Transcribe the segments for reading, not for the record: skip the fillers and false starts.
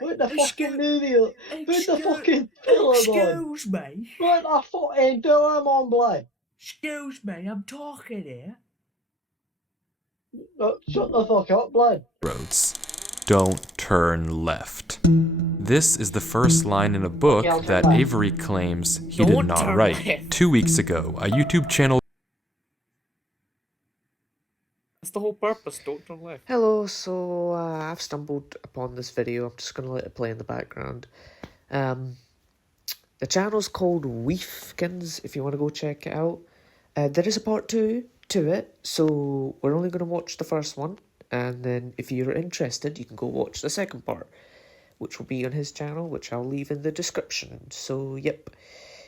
Put the fucking movie on. Put the fucking film on. Excuse me. Put the fucking film on, blood. Excuse me, I'm talking here. Shut the fuck up, blood. Roads. Don't turn left. This is the first line in a book that Avery claims he did not write. 2 weeks ago, a YouTube channel. That's the whole purpose, don't turn left. Hello, so I've stumbled upon this video. I'm just going to let it play in the background. The channel's called Weefkins, if you want to go check it out. There is a part 2 to it, so we're only going to watch the first one. And then if you're interested, you can go watch the second part, which will be on his channel, which I'll leave in the description. So, yep.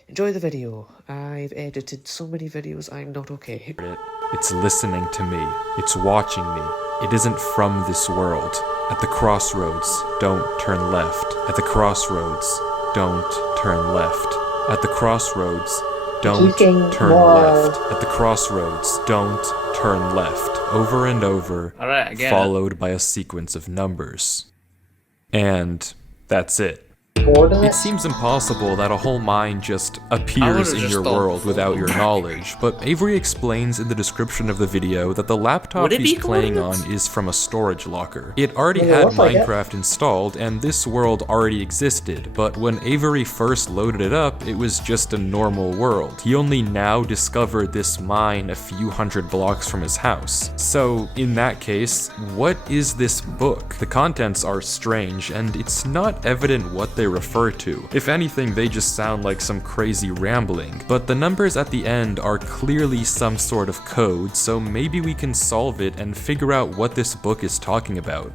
Enjoy the video. I've edited so many videos, I'm not okay. It's listening to me. It's watching me. It isn't from this world. At the crossroads, don't turn left. At the crossroads, don't turn left. At the crossroads, don't turn left. At the crossroads, don't turn left. Over and over, followed by a sequence of numbers. And that's it. It seems impossible that a whole mine just appears in your world without your knowledge, but Avery explains in the description of the video that the laptop he's playing on is from a storage locker. It already had Minecraft installed, and this world already existed, but when Avery first loaded it up, it was just a normal world. He only now discovered this mine a few hundred blocks from his house. So, in that case, what is this book? The contents are strange, and it's not evident what they refer to. If anything, they just sound like some crazy rambling, but the numbers at the end are clearly some sort of code, so maybe we can solve it and figure out what this book is talking about.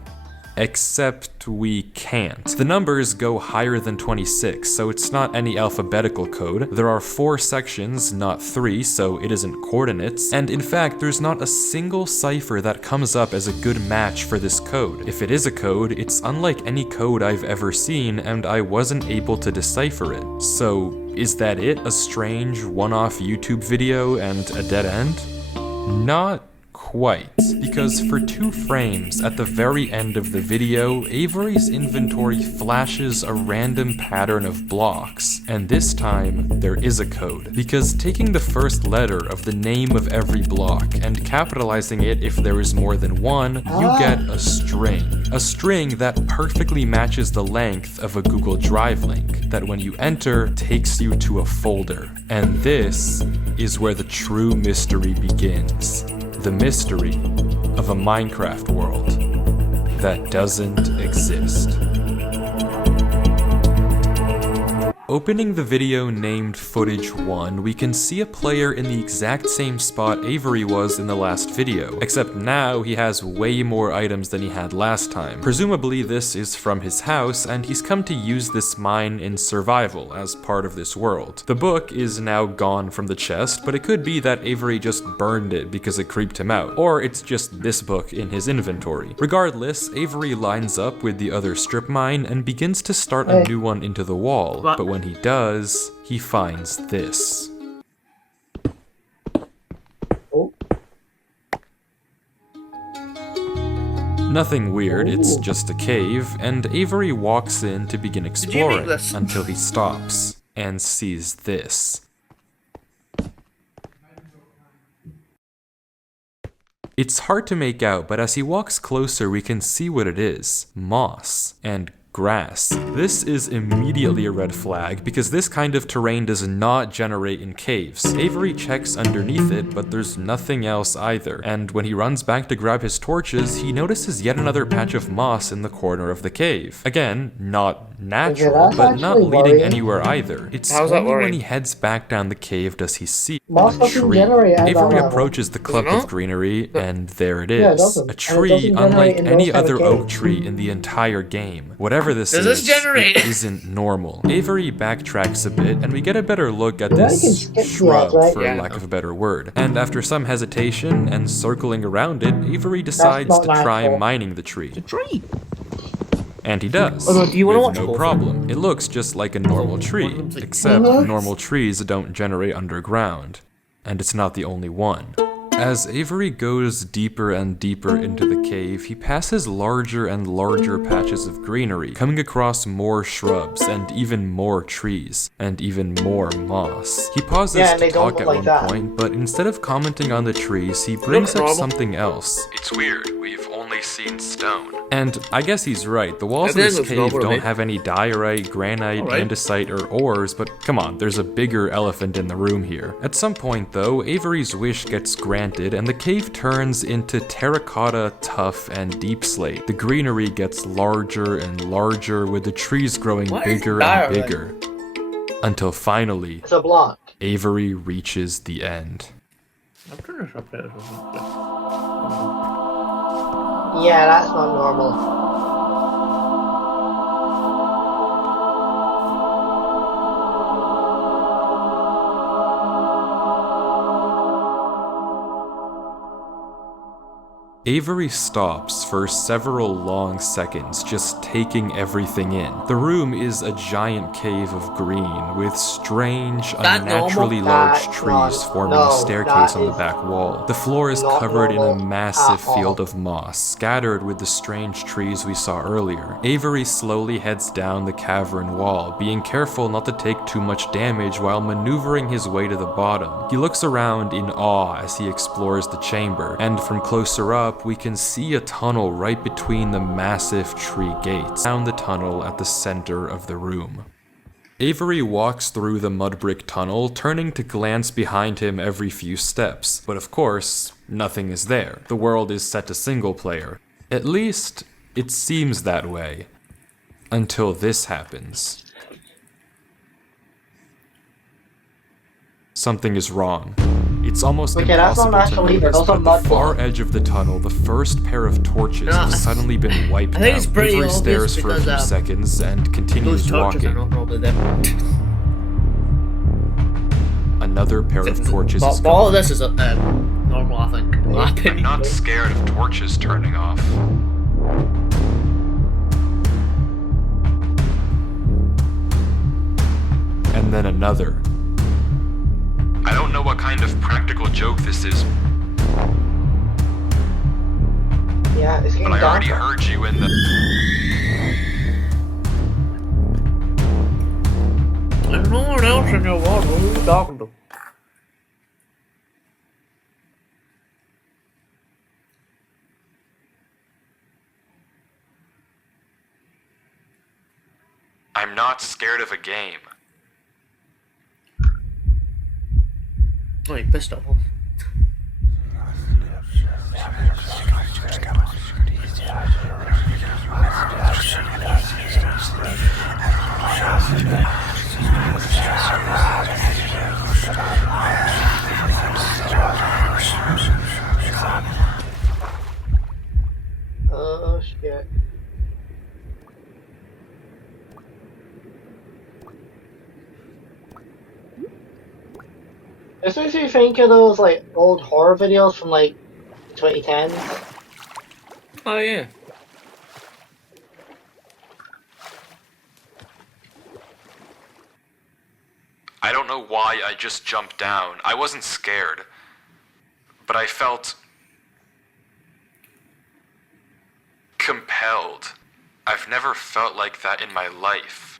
Except we can't. The numbers go higher than 26, so it's not any alphabetical code. There are 4 sections, not 3, so it isn't coordinates. And in fact, there's not a single cipher that comes up as a good match for this code. If it is a code, it's unlike any code I've ever seen, and I wasn't able to decipher it. So, is that it? A strange, one-off YouTube video and a dead end? Not quite, because for 2 frames at the very end of the video, Avery's inventory flashes a random pattern of blocks, and this time there is a code, because taking the first letter of the name of every block and capitalizing it if there is more than one, you get a string that perfectly matches the length of a Google Drive link, that when you enter takes you to a folder. And this is where the true mystery begins. The mystery of a Minecraft world that doesn't exist. Opening the video named Footage 1, we can see a player in the exact same spot Avery was in the last video, except now he has way more items than he had last time. Presumably this is from his house, and he's come to use this mine in survival as part of this world. The book is now gone from the chest, but it could be that Avery just burned it because it creeped him out, or it's just this book in his inventory. Regardless, Avery lines up with the other strip mine and begins to start a new one into the wall, but when he does, he finds this. Nothing weird, it's just a cave, and Avery walks in to begin exploring until he stops and sees this. It's hard to make out, but as he walks closer we can see what it is. Moss and grass. This is immediately a red flag because this kind of terrain does not generate in caves. Avery checks underneath it, but there's nothing else either, and when he runs back to grab his torches, he notices yet another patch of moss in the corner of the cave. Again, not natural, but not leading anywhere either. It's only when he heads back down the cave does he see a tree. Avery approaches the clump of greenery, and there it is. A tree unlike any other oak tree in the entire game. Whatever this is, it isn't normal. Avery backtracks a bit, and we get a better look at this shrub, for lack of a better word. And after some hesitation and circling around it, Avery decides to try mining the tree. And he does, with no problem. It looks just like a normal tree, except normal trees don't generate underground. And it's not the only one. As Avery goes deeper and deeper into the cave, he passes larger and larger patches of greenery, coming across more shrubs and even more trees, and even more moss. He pauses Yeah, and to they don't talk at look one like that. point, but instead of commenting on the trees, he brings up normal. something else. It's weird, we've only seen stone. And I guess he's right, the walls of Everything this looks cave normal to don't me. have any diorite, granite, Alright. andesite, or ores, but come on, there's a bigger elephant in the room here. At some point though, Avery's wish gets granted and the cave turns into terracotta, tuff, and deep slate. The greenery gets larger and larger, with the trees growing What is bigger and diorite? bigger. Until finally, It's a block. Avery reaches the end. I'm trying to shop it. Yeah, that's not normal. Avery stops for several long seconds, just taking everything in. The room is a giant cave of green, with strange, That unnaturally normal? large That's trees not- forming no, a staircase that on the is back wall. The floor is not covered in a normal massive at all. field of moss, scattered with the strange trees we saw earlier. Avery slowly heads down the cavern wall, being careful not to take too much damage while maneuvering his way to the bottom. He looks around in awe as he explores the chamber, and from closer up, we can see a tunnel right between the massive tree gates, down the tunnel at the center of the room. Avery walks through the mud brick tunnel, turning to glance behind him every few steps. But of course, nothing is there. The world is set to single player. At least, it seems that way. Until this happens. Something is wrong. It's almost Okay, that's not impossible to actually, notice, those are but mud at the far blocks. edge of the tunnel, the first pair of torches Nah, have suddenly been wiped I think it's out. pretty Avery obvious stares for a because, few seconds and Those continues torches are walking. not normally there. Another pair of torches is But all gone. of this is normal, I think. In my I'm opinion. not scared of torches turning off. And then another. I don't know what kind of practical joke this is, Yeah, it's getting but I already darker. heard you in the... There's no one else in your world. Who are you talking to? I'm not scared of a game. Oh, you pissed off. Oh shit. This makes me think of those like old horror videos from like 2010. Oh, yeah. I don't know why I just jumped down. I wasn't scared. But I felt... compelled. I've never felt like that in my life.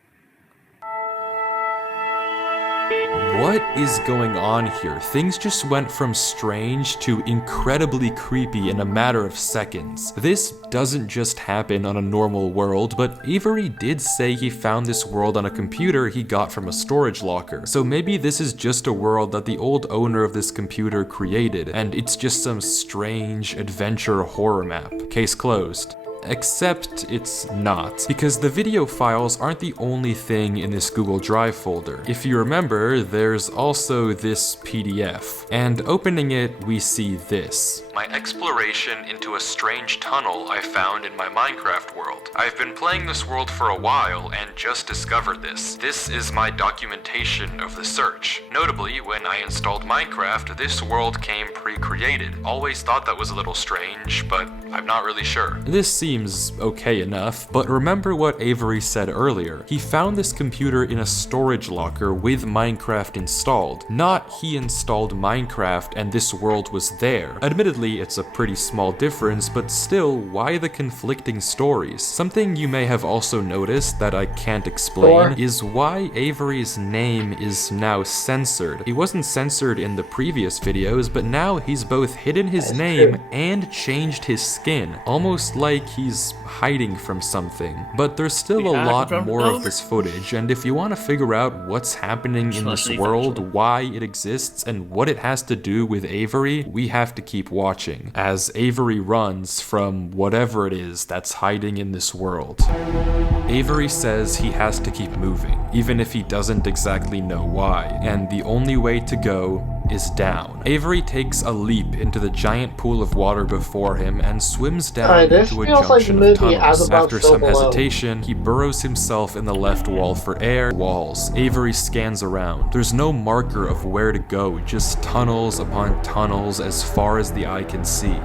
What is going on here? Things just went from strange to incredibly creepy in a matter of seconds. This doesn't just happen on a normal world, but Avery did say he found this world on a computer he got from a storage locker. So maybe this is just a world that the old owner of this computer created, and it's just some strange adventure horror map. Case closed. Except it's not, because the video files aren't the only thing in this Google Drive folder. If you remember, there's also this PDF, and opening it, we see this. My exploration into a strange tunnel I found in my Minecraft world. I've been playing this world for a while and just discovered this. This is my documentation of the search. Notably, when I installed Minecraft, this world came pre-created. Always thought that was a little strange, but I'm not really sure. This seems seems okay enough, but remember what Avery said earlier. He found this computer in a storage locker with Minecraft installed, not he installed Minecraft and this world was there. Admittedly, it's a pretty small difference, but still, why the conflicting stories? Something you may have also noticed that I can't explain is why Avery's name is now censored. He wasn't censored in the previous videos, but now he's both hidden his name and changed his skin, almost like he's hiding from something. But there's still a lot more of this footage, and if you want to figure out what's happening in this world, why it exists, and what it has to do with Avery, we have to keep watching, as Avery runs from whatever it is that's hiding in this world. Avery says he has to keep moving, even if he doesn't exactly know why, and the only way to go is down. Avery takes a leap into the giant pool of water before him and swims down into a junction of tunnels. After some hesitation, he burrows himself in the left wall for air. Walls. Avery scans around. There's no marker of where to go, just tunnels upon tunnels as far as the eye can see.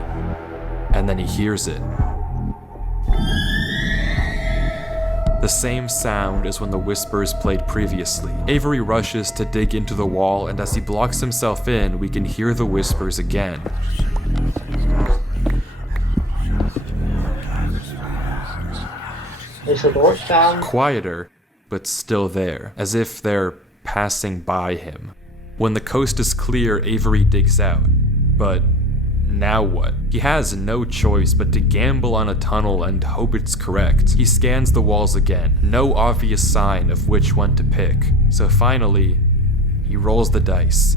And then he hears it. The same sound as when the whispers played previously. Avery rushes to dig into the wall, and as he blocks himself in, we can hear the whispers again. Is the door down? Quieter, but still there, as if they're passing by him. When the coast is clear, Avery digs out. But now what? He has no choice but to gamble on a tunnel and hope it's correct. He scans the walls again, no obvious sign of which one to pick. So finally, he rolls the dice.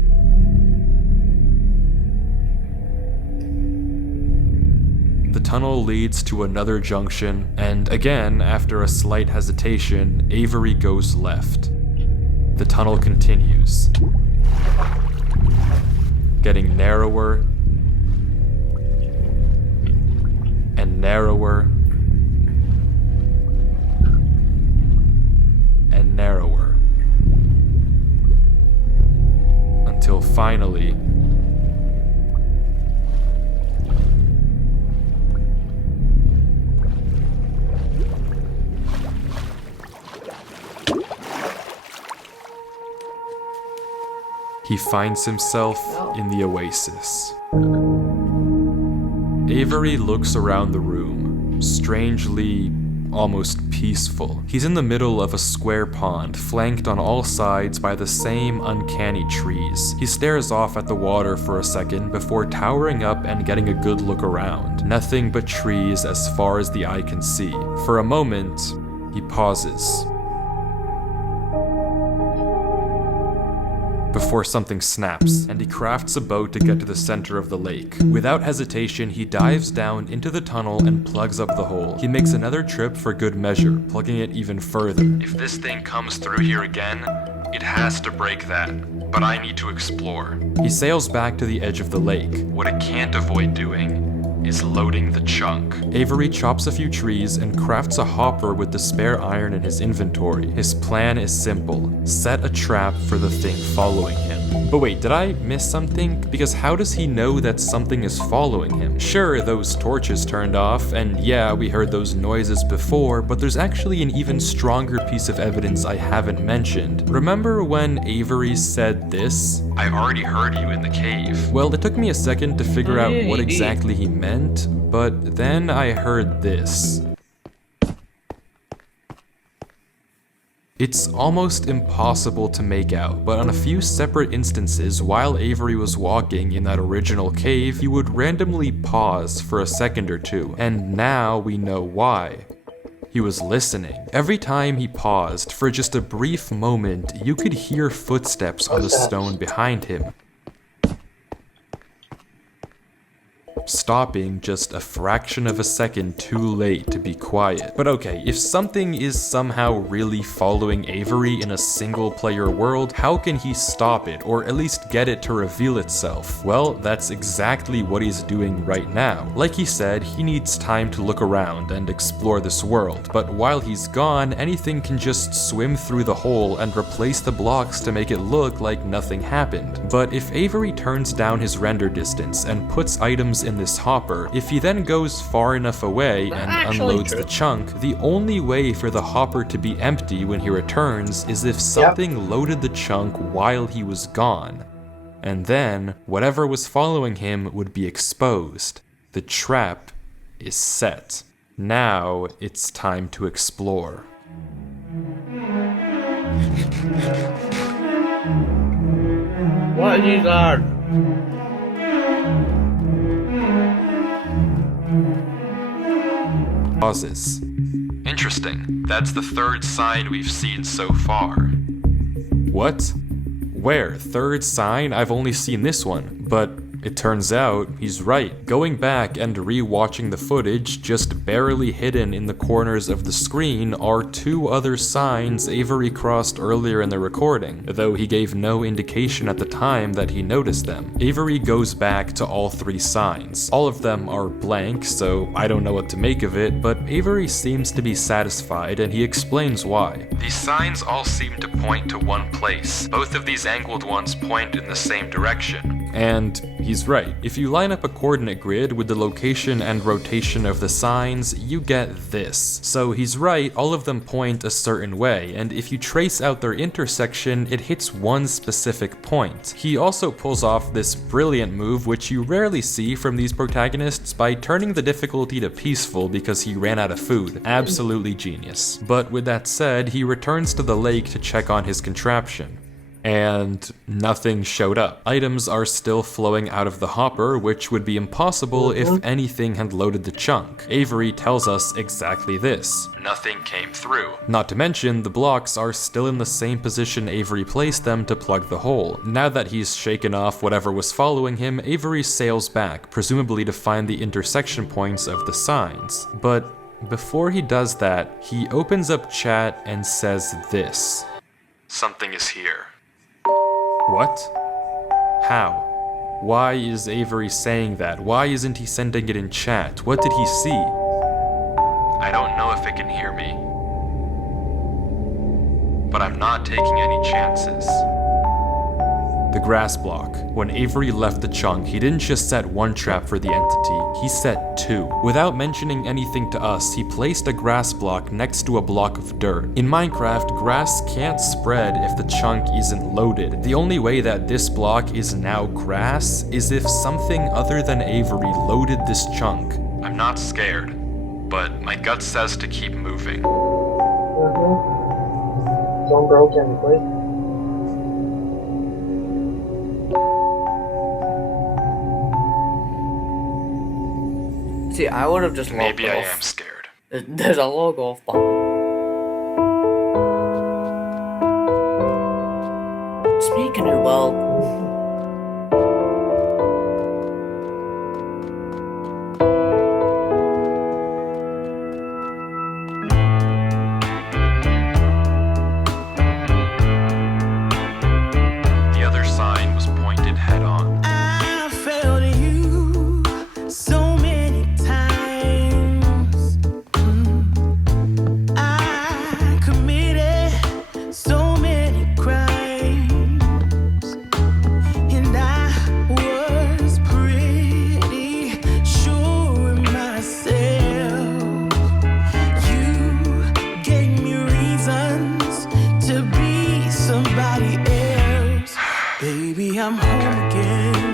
The tunnel leads to another junction, and again, after a slight hesitation, Avery goes left. The tunnel continues, getting narrower and narrower and narrower, until finally he finds himself in the oasis. Avery looks around the room, strangely, almost peaceful. He's in the middle of a square pond, flanked on all sides by the same uncanny trees. He stares off at the water for a second before towering up and getting a good look around. Nothing but trees as far as the eye can see. For a moment, he pauses, before something snaps, and he crafts a boat to get to the center of the lake. Without hesitation, he dives down into the tunnel and plugs up the hole. He makes another trip for good measure, plugging it even further. If this thing comes through here again, it has to break that, but I need to explore. He sails back to the edge of the lake. What it can't avoid doing is loading the chunk. Avery chops a few trees and crafts a hopper with the spare iron in his inventory. His plan is simple: set a trap for the thing following him. But wait, did I miss something? Because how does he know that something is following him? Sure, those torches turned off, and yeah, we heard those noises before, but there's actually an even stronger piece of evidence I haven't mentioned. Remember when Avery said this? I already heard you in the cave. Well, it took me a second to figure out what exactly he meant, but then I heard this. It's almost impossible to make out, but on a few separate instances while Avery was walking in that original cave, he would randomly pause for a second or two, and now we know why. He was listening. Every time he paused, for just a brief moment, you could hear footsteps on the stone behind him, stopping just a fraction of a second too late to be quiet. But okay, if something is somehow really following Avery in a single-player world, how can he stop it, or at least get it to reveal itself? Well, that's exactly what he's doing right now. Like he said, he needs time to look around and explore this world, but while he's gone, anything can just swim through the hole and replace the blocks to make it look like nothing happened. But if Avery turns down his render distance and puts items in in this hopper. If he then goes far enough away and Actually unloads true. the chunk, the only way for the hopper to be empty when he returns is if something loaded the chunk while he was gone. And then, whatever was following him would be exposed. The trap is set. Now, it's time to explore. What are these are? Pauses. Interesting. That's the third sign we've seen so far. What? Where? Third sign? I've only seen this one, but it turns out he's right. Going back and re-watching the footage, just barely hidden in the corners of the screen are two other signs Avery crossed earlier in the recording, though he gave no indication at the time that he noticed them. Avery goes back to all three signs. All of them are blank, so I don't know what to make of it, but Avery seems to be satisfied and he explains why. These signs all seem to point to one place. Both of these angled ones point in the same direction. And he's right. If you line up a coordinate grid with the location and rotation of the signs, you get this. So he's right, all of them point a certain way, and if you trace out their intersection, it hits one specific point. He also pulls off this brilliant move which you rarely see from these protagonists by turning the difficulty to peaceful because he ran out of food. Absolutely genius. But with that said, he returns to the lake to check on his contraption. And nothing showed up. Items are still flowing out of the hopper, which would be impossible if anything had loaded the chunk. Avery tells us exactly this. Nothing came through. Not to mention, the blocks are still in the same position Avery placed them to plug the hole. Now that he's shaken off whatever was following him, Avery sails back, presumably to find the intersection points of the signs. But before he does that, he opens up chat and says this. Something is here. What? How? Why is Avery saying that? Why isn't he sending it in chat? What did he see? I don't know if it can hear me. But I'm not taking any chances. The grass block. When Avery left the chunk, he didn't just set one trap for the entity, he set two. Without mentioning anything to us, he placed a grass block next to a block of dirt. In Minecraft, grass can't spread if the chunk isn't loaded. The only way that this block is now grass is if something other than Avery loaded this chunk. I'm not scared, but my gut says to keep moving. Don't broken, please. See, I would have just logged Maybe I off. am scared. There's a log off button. Speaking of well. The other sign was pointed head on. I failed you so many times. I committed so many crimes, and I was pretty sure of myself. You gave me reasons to be somebody else. Baby, I'm home again.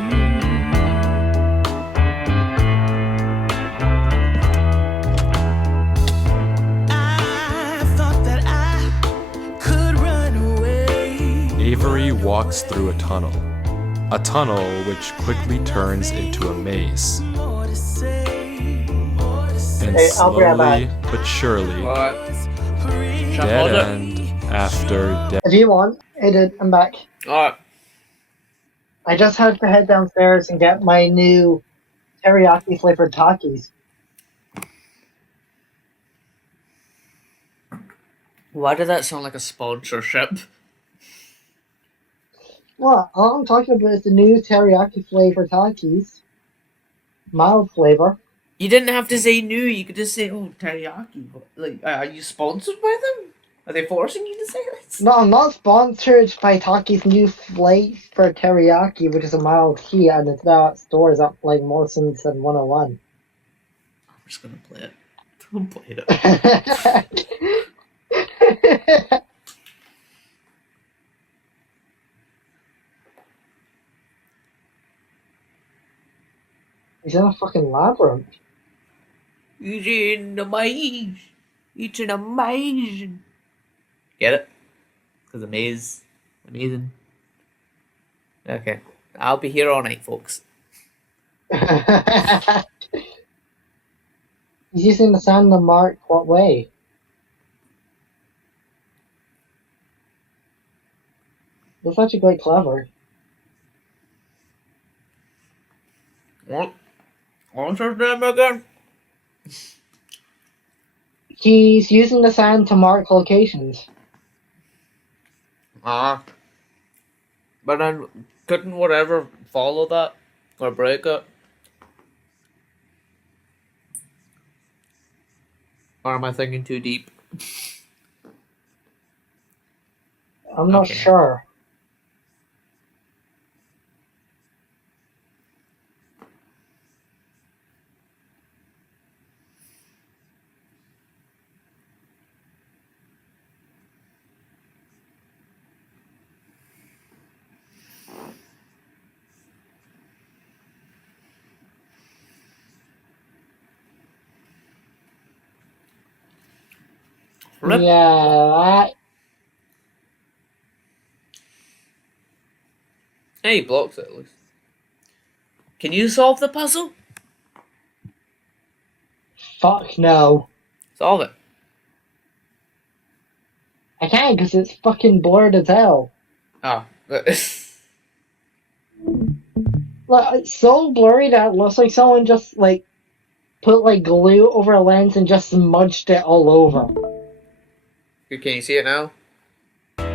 I thought that I could run away. Avery walks through a tunnel. A tunnel which quickly turns into a maze. More to say, more to say. And Hey, I'll be right slowly back. but surely, What? Pretty Shut dead up. end after dead. If you want, I'm back. Alright. I just had to head downstairs and get my new teriyaki flavored Takis. Why did that sound like a sponsorship? Well, all I'm talking about is the new teriyaki flavored Takis. Mild flavor. You didn't have to say new, you could just say, oh, teriyaki. Like, are you sponsored by them? Are they forcing you to say this? No, I'm not sponsored by Taki's new flavor teriyaki, which is a mild heat, and it's now at stores at like Morrison's and 101. I'm just gonna play it. I'm playing it. He's in a fucking labyrinth. He's in the maze. It's an amazing. Get it? Because the maze. Amazing. Okay. I'll be here all night, folks. He's using the sound to mark what way. That's actually quite clever. What? What's his name again? He's using the sand to mark locations. But then couldn't whatever follow that or break it? Or am I thinking too deep? I'm not Okay. sure. Flip. Yeah, Hey, he blocks it at least. Can you solve the puzzle? fuck no. Solve it. I can't because it's fucking blurred as hell. Oh. Like, it's so blurry that it looks like someone just like put like glue over a lens and just smudged it all over. Can you see it now?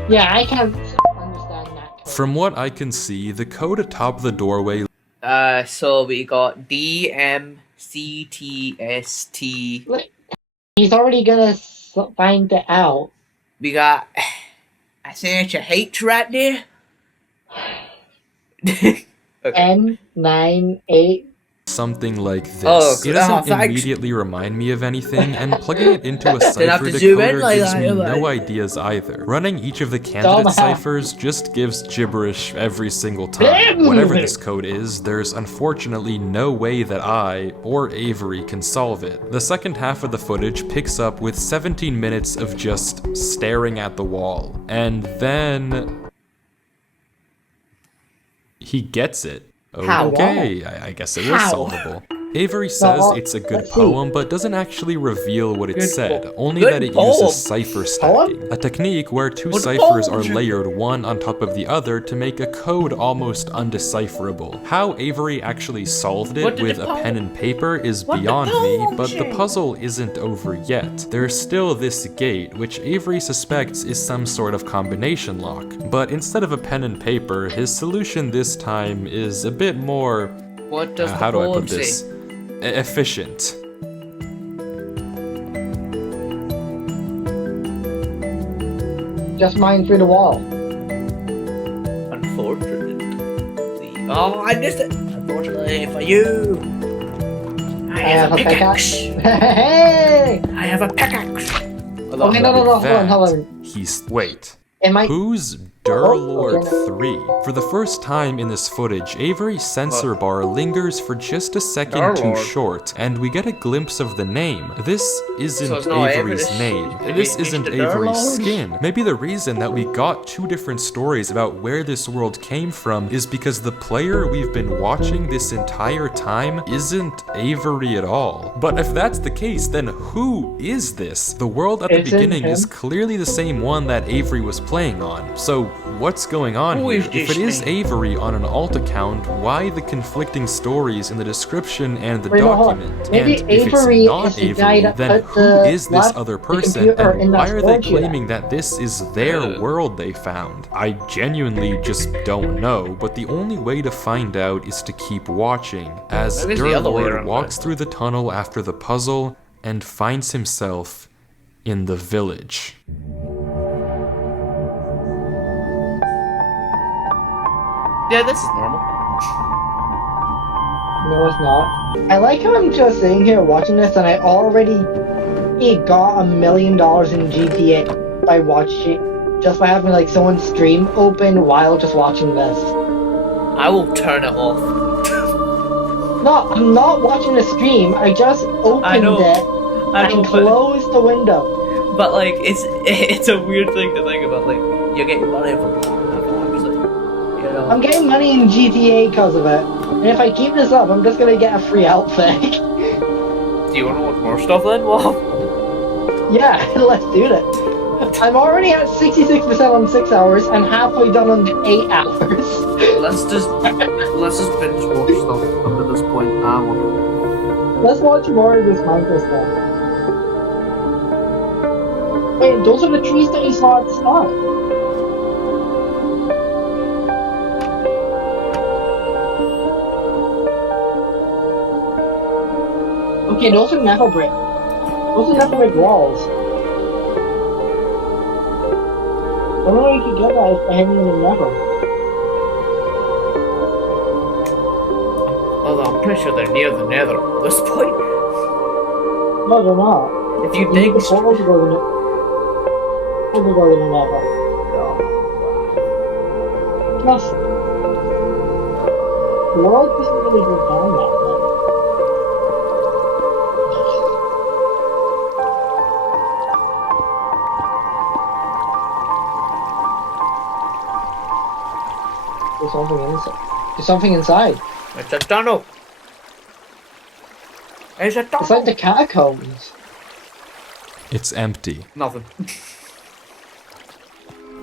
Yeah, I can't understand that. Code. From what I can see, the code atop the doorway So we got DMCTST. He's already gonna find it out. We got a sense of hate right there. Okay. N98. something like this. Oh, It doesn't thanks. immediately remind me of anything, and plugging it into a Didn't have cipher to zoom in decoder like gives that, me am no I? ideas either. Running each of the candidate Dumbass. ciphers just gives gibberish every single time. Whatever this code is, there's unfortunately no way that I, or Avery, can solve it. The second half of the footage picks up with 17 minutes of just staring at the wall. And then he gets it. How? Okay, I guess it was How? solvable. Avery says No, it's a good let's see. poem, but doesn't actually reveal what it Good said, po- only good that it poem. uses cipher stacking, a technique where two Good ciphers poem, are Jim. layered one on top of the other to make a code almost undecipherable. How Avery actually solved What it did with the a poem- pen and paper is What the beyond me, poem but the say? puzzle isn't over yet. There's still this gate, which Avery suspects is some sort of combination lock, but instead of a pen and paper, his solution this time is a bit more What does the how do I poem put this? say? Efficient. Just mine through the wall. Unfortunately. Oh, I missed it. Unfortunately for you. I have a pickaxe. Hey! I have a pickaxe. Okay, no, hold on. He's wait. It might. Who's Durlord 3? For the first time in this footage, Avery's censor bar lingers for just a second too Durlord. short, and we get a glimpse of the name. This isn't So it's not Avery's Avery- name. Did This we isn't change to Avery's Durlord? skin. Maybe the reason that we got two different stories about where this world came from is because the player we've been watching this entire time isn't Avery at all. But if that's the case, then who is this? The world at the Isn't beginning is him. clearly the same one that Avery was playing on. So what's going on Who here? is If this it is thing? Avery on an alt account, why the conflicting stories in the description and the Wait, no, hold on. document? Maybe and if Avery it's not is the guy Avery, that then put who the is this lap- other the person, computer in and that why are they storage unit? claiming that this is their world they found? I genuinely just don't know, but the only way to find out is to keep watching, as Maybe it's the other way Durlord around, walks through the tunnel after the puzzle and finds himself in the village. Yeah, this is normal. No, it's not. I like how I'm just sitting here watching this, and I already got $1 million in GTA by watching, just by having like someone's stream open while just watching this. I will turn it off. No, I'm not watching the stream. I just opened it and closed the window. But like, it's a weird thing to think about. Like, you're getting money from obviously. You know. I'm getting money in GTA because of it. And if I keep this up, I'm just gonna get a free outfit. Do you want to watch more stuff then? Well, Yeah, let's do that. I'm already at 66% on 6 hours and halfway done on 8 hours. let's just binge watch stuff up to this point. Let's watch more of this Minecraft stuff. Wait, those are the trees that you saw at the start. Okay, those are nether brick. Those are nether brick walls. The only way you could get that is by heading in the nether. Although I'm pretty sure they're near the nether at this point. No, they're not. If you You dig need the portal to go to the nether. Plus, the world doesn't really go down that way. There's something inside. There's something inside. It's a tunnel. It's a tunnel. It's like the catacombs. It's empty. Nothing.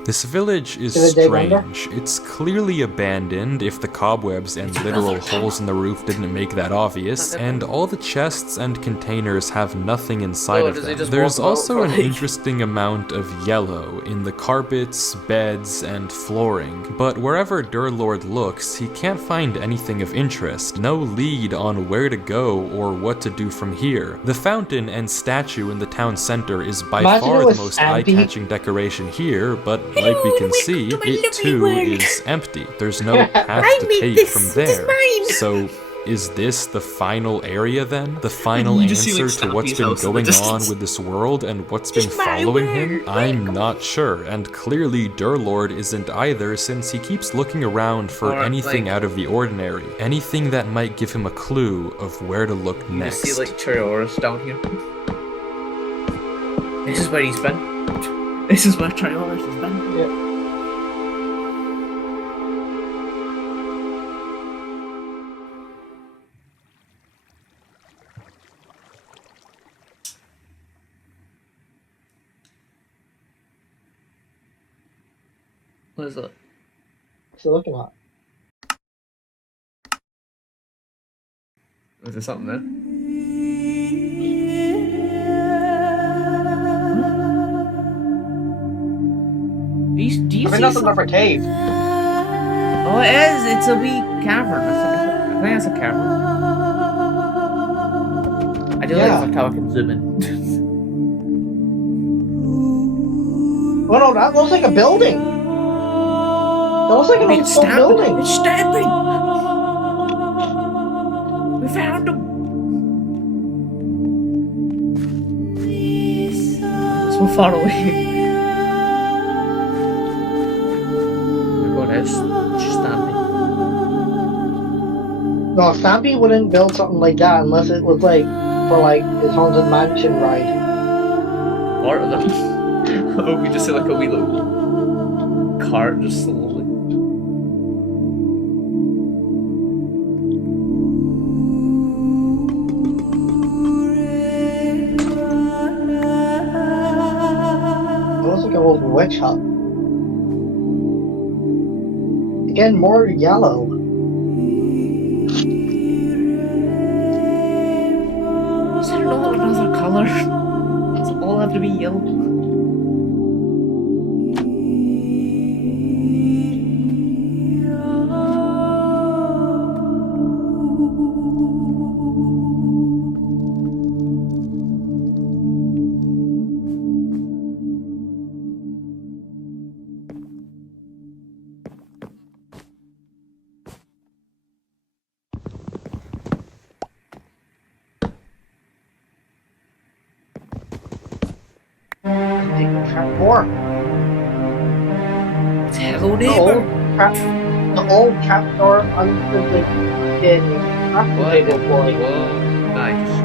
This village is Did they dig under? strange. It's clearly abandoned if the cobwebs and literal holes in the roof didn't make that obvious, and all the chests and containers have nothing inside Oh, of does he them. just There's walk about also an for like- interesting amount of yellow in the carpets, beds, and flooring, but wherever Durlord looks, he can't find anything of interest, no lead on where to go or what to do from here. The fountain and statue in the town center is by Imagine far it the was most Stampy. eye-catching decoration here, but like we can see, it too is empty. There's no path to take from there. So, is this the final area then? The final You just see, answer like, to what's Stampy's been house in the going on distance. with this world and what's been following him? I'm not sure, and clearly Durlord isn't either, since he keeps looking around for Or, anything like- out of the ordinary. Anything that might give him a clue of where to look You next. see like Chirioris down here. This is where he's been. This is where Chirioris has been. Yeah. What is it? What's it looking at? Is there something there? Do you see something? cave. Oh, it is. It's a wee cavern. I think it's a cavern. I do Yeah. like how I can zoom in. Oh no, that looks like a building. That looks like an old It's stone stamping. building. It's stamping. We found him. So far away. Oh my god, it's stamping. No, Stampy wouldn't build something like that unless it was like for like his haunted mansion ride. Part of them. Oh, we just see like a wee little cart just slowly. It looks like an old witch hut. Again, more yellow. Is there no another colour? Does it all have to be yellow? trapdoor. It's Hello The old Neighbor. the old trapdoor under the crafting table boy. Whoa. Nice.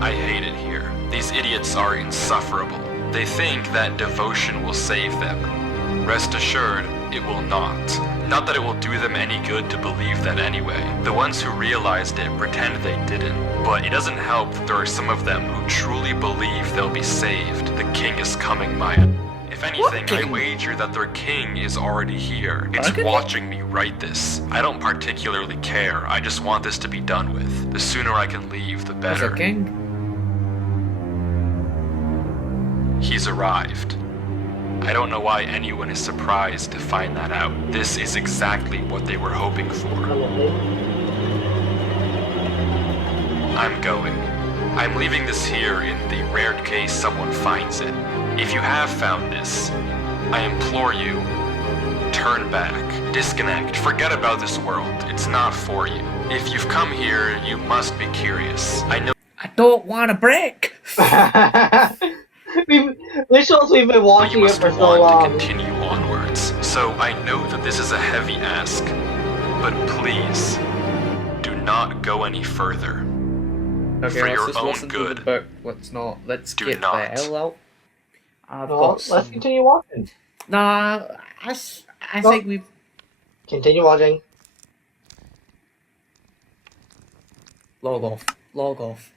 I hate it here. These idiots are insufferable. They think that devotion will save them. Rest assured, it will not. Not that it will do them any good to believe that anyway. The ones who realized it pretend they didn't. But it doesn't help that there are some of them who truly believe they'll be saved. The king is coming, Maya. If anything, I king? wager that their king is already here. It's Okay. watching me write this. I don't particularly care. I just want this to be done with. The sooner I can leave, the There's better. a king. He's arrived. I don't know why anyone is surprised to find that out. This is exactly what they were hoping for. I'm going. I'm leaving this here in the rare case someone finds it. If you have found this, I implore you, turn back, disconnect, forget about this world. It's not for you. If you've come here, you must be curious. I know I don't want to break. we've been you watching it must for so want long. to continue onwards. So I know that this is a heavy ask, but please, do not go any further. Okay, For let's your just own listen to good. the book. Let's not. Let's Do get not. the hell out. I've No, got let's some. continue watching. Nah, I No. think we've. Continue watching. Log off. Log off.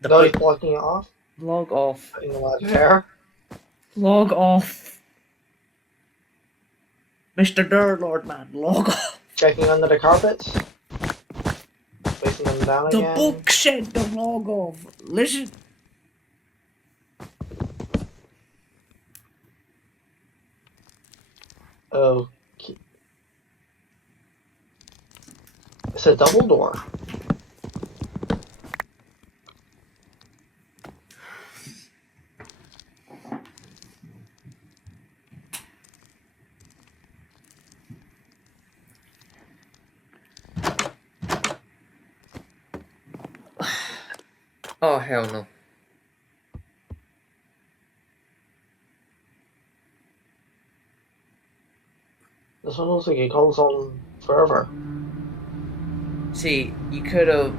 The No, he's book. blocking it off. Log off. Putting the last hair. Log off. Mr. Durlord, man, log off. Checking under the carpets. Placing them down The again. book said to log off. Listen. Oh. It's a double door. Oh, hell no. This one looks like it goes on forever. See, you could have.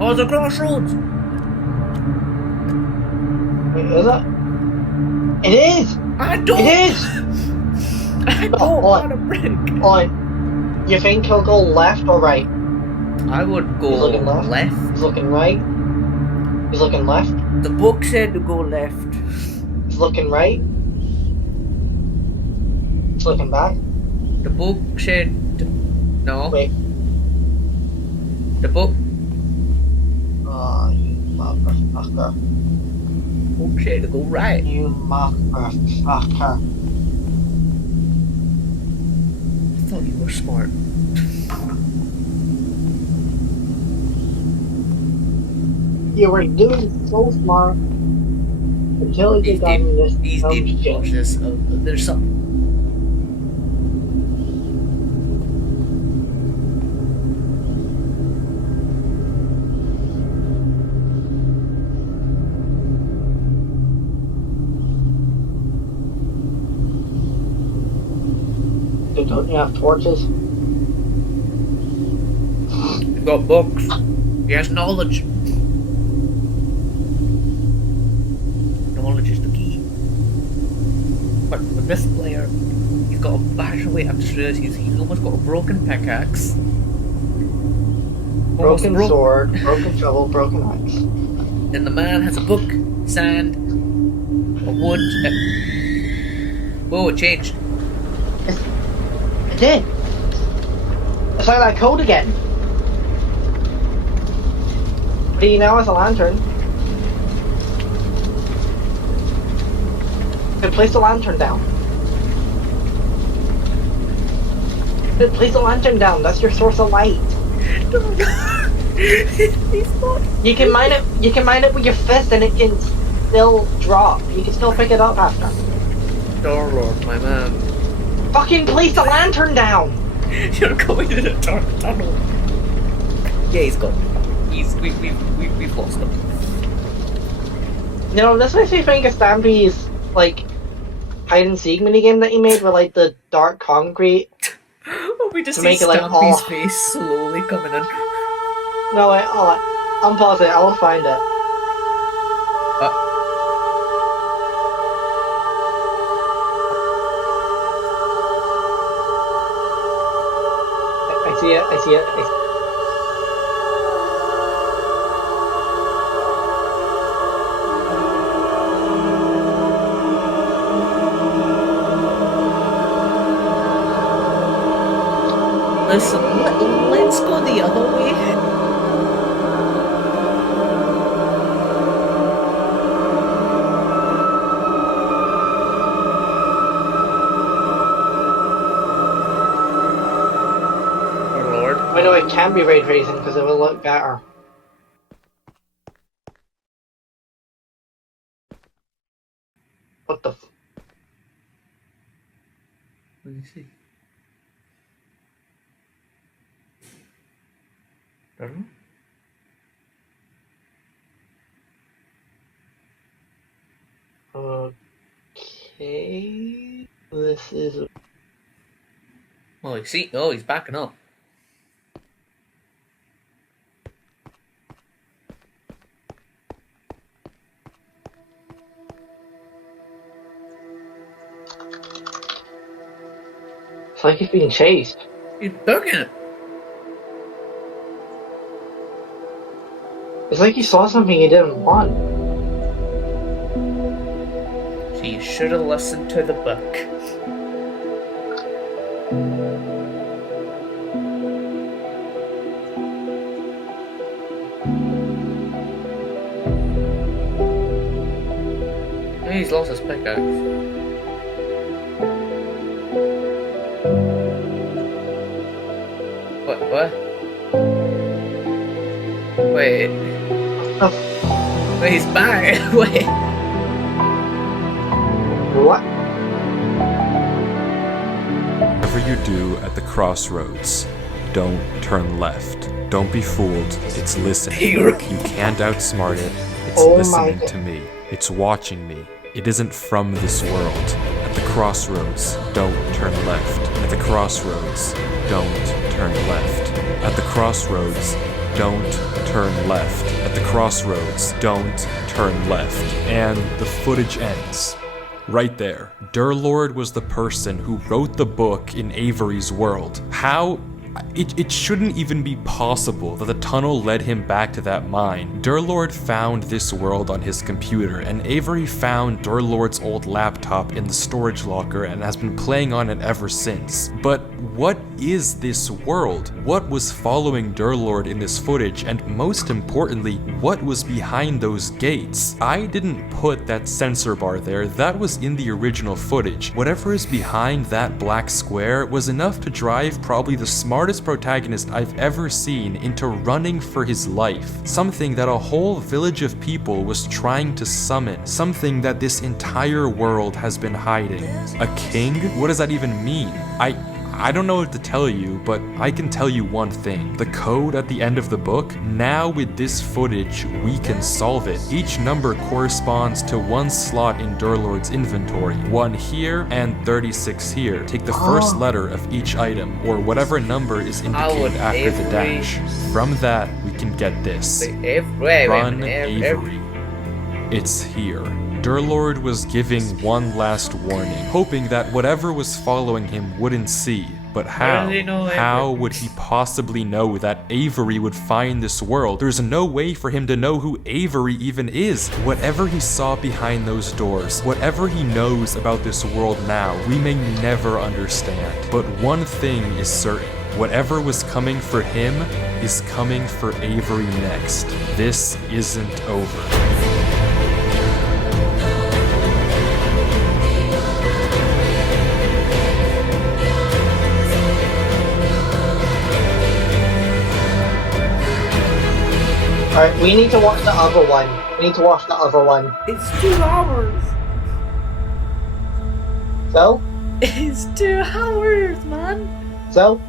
Oh, the crossroads! Wait, is it? It is! I don't. It is! I don't Oh, want to break. On. You think he'll go left or right? I would go He's looking left. left. He's looking right. He's looking left. The book said to go left. He's looking right. He's looking back. The book said to... No. Wait. The book Oh, you motherfucker. book said to go right. You motherfucker. I thought you were smart. You were doing so smart until you got me this These dumb didn't shit. watch this. There's some. Dude, don't you have torches? We've got books. He has knowledge. This player, he's got a wait, I've just realised he's almost got a broken pickaxe. Broken sword, broken shovel, broken axe. And the man has a book, sand, a wood. Whoa, it changed. It did. It's like that code again. But he now has a lantern. Good, place the lantern down. Good, place the lantern down. That's your source of light. He's not. You can mine it. You can mine it with your fist, and it can still drop. You can still pick it up after. Darlord, my man. Fucking place the lantern down. You're going in a dark tunnel. Yeah, he's gone. We've lost him. You know, this makes me think of Stampy's like hide and seek minigame that he made with like the dark concrete. Oh, we just To see make it, like, Stampy's all- face slowly coming in. No, wait, unpause it. I will find it. I see it. I see it. Listen, let's go the other way. Oh Lord. I know it can be ray tracing because it will look better. What the? Let me see. I don't know. Okay, this is. Oh, you see? Oh, he's backing up. It's like he's being chased. He's booking it. It's like he saw something he didn't want. So you should have listened to the book. Maybe he's lost his pickaxe. What? Wait. Oh, Wait, he's back. Wait. what? Whatever you do at the crossroads, don't turn left. Don't be fooled. It's listening. You can't outsmart it. It's Oh my listening God. to me. It's watching me. It isn't from this world. At the crossroads, don't turn left. At the crossroads, don't turn left. At the crossroads, don't turn left. At the crossroads, don't turn left. And the footage ends. Right there. Durlord was the person who wrote the book in Avery's world. How? It shouldn't even be possible that the tunnel led him back to that mine. Durlord found this world on his computer, and Avery found Durlord's old laptop in the storage locker and has been playing on it ever since. But what is this world? What was following Durlord in this footage, and most importantly, what was behind those gates? I didn't put that sensor bar there, that was in the original footage. Whatever is behind that black square was enough to drive probably the smartest protagonist I've ever seen into running for his life. Something that a whole village of people was trying to summon. Something that this entire world has been hiding. A king? What does that even mean? I don't know what to tell you, but I can tell you one thing. The code at the end of the book, now with this footage, we can solve it. Each number corresponds to one slot in Durlord's inventory. 1 here and 36 here. Take the first letter of each item, or whatever number is indicated after the dash. From that, we can get this. Wait, Run wait, Avery. It's here. Durlord was giving one last warning, hoping that whatever was following him wouldn't see. But how? does he know How Avery? would he possibly know that Avery would find this world? There's no way for him to know who Avery even is. Whatever he saw behind those doors, whatever he knows about this world now, we may never understand. But one thing is certain. Whatever was coming for him is coming for Avery next. This isn't over. Alright, we need to watch the other one. We need to watch the other one. It's 2 hours. So? It's 2 hours, man. So?